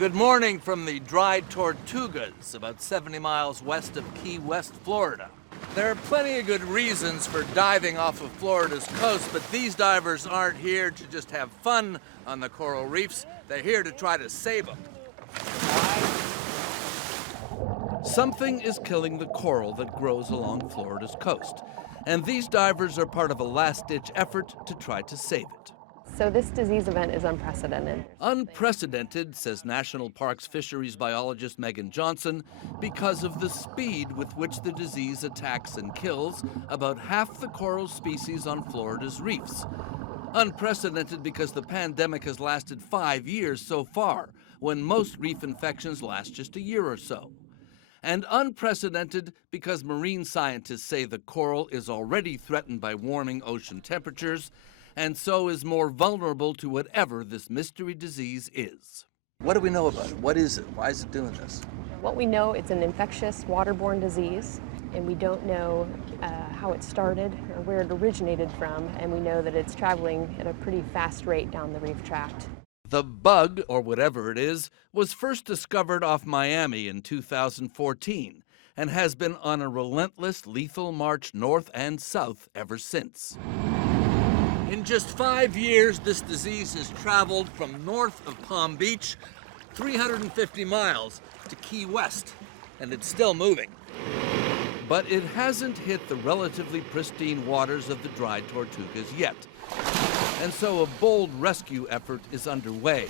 Good morning from the Dry Tortugas, about 70 miles west of Key West, Florida. There are plenty of good reasons for diving off of Florida's coast, but these divers aren't here to just have fun on the coral reefs. They're here to try to save them. Something is killing the coral that grows along Florida's coast, and these divers are part of a last-ditch effort to try to save it. So this disease event is unprecedented. Unprecedented, says National Parks fisheries biologist Megan Johnson, because of the speed with which the disease attacks and kills about half the coral species on Florida's reefs. Unprecedented because the pandemic has lasted 5 years so far, when most reef infections last just a year or so. And unprecedented because marine scientists say the coral is already threatened by warming ocean temperatures, and so is more vulnerable to whatever this mystery disease is. What do we know about it? What is it? Why is it doing this? What we know, it's an infectious waterborne disease, and we don't know how it started or where it originated from, and we know that it's traveling at a pretty fast rate down the reef tract. The bug, or whatever it is, was first discovered off Miami in 2014 and has been on a relentless, lethal march north and south ever since. In just 5 years, this disease has traveled from north of Palm Beach 350 miles to Key West, and it's still moving. But it hasn't hit the relatively pristine waters of the Dry Tortugas yet, and so a bold rescue effort is underway.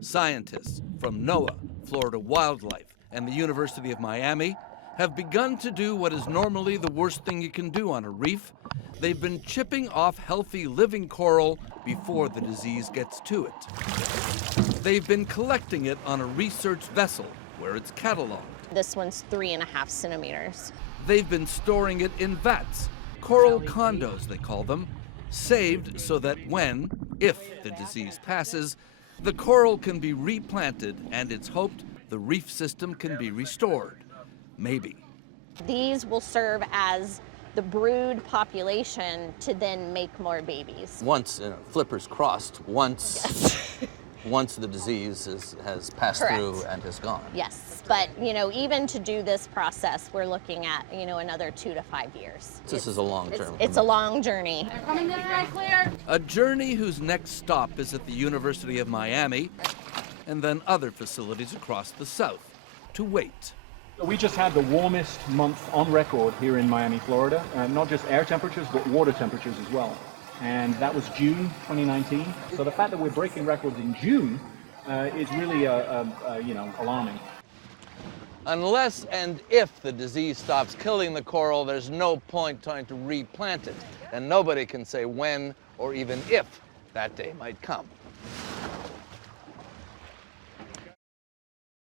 Scientists from NOAA, Florida Wildlife, and the University of Miami have begun to do what is normally the worst thing you can do on a reef. They've been chipping off healthy living coral before the disease gets to it. They've been collecting it on a research vessel where it's cataloged. This one's 3.5 centimeters. They've been storing it in vats, coral condos they call them, saved so that when, if the disease passes, the coral can be replanted and it's hoped the reef system can be restored. Maybe. These will serve as the brood population to then make more babies. Once flippers crossed, once the disease has passed Correct. through and has gone. Yes, but even to do this process, we're looking at another 2 to 5 years. This is a long term. It's a long journey. They're coming this way, clear. A journey whose next stop is at the University of Miami, and then other facilities across the south to wait. We just had the warmest month on record here in Miami, Florida. Not just air temperatures, but water temperatures as well. And that was June 2019. So the fact that we're breaking records in June is really, alarming. Unless and if the disease stops killing the coral, there's no point trying to replant it. And nobody can say when or even if that day might come.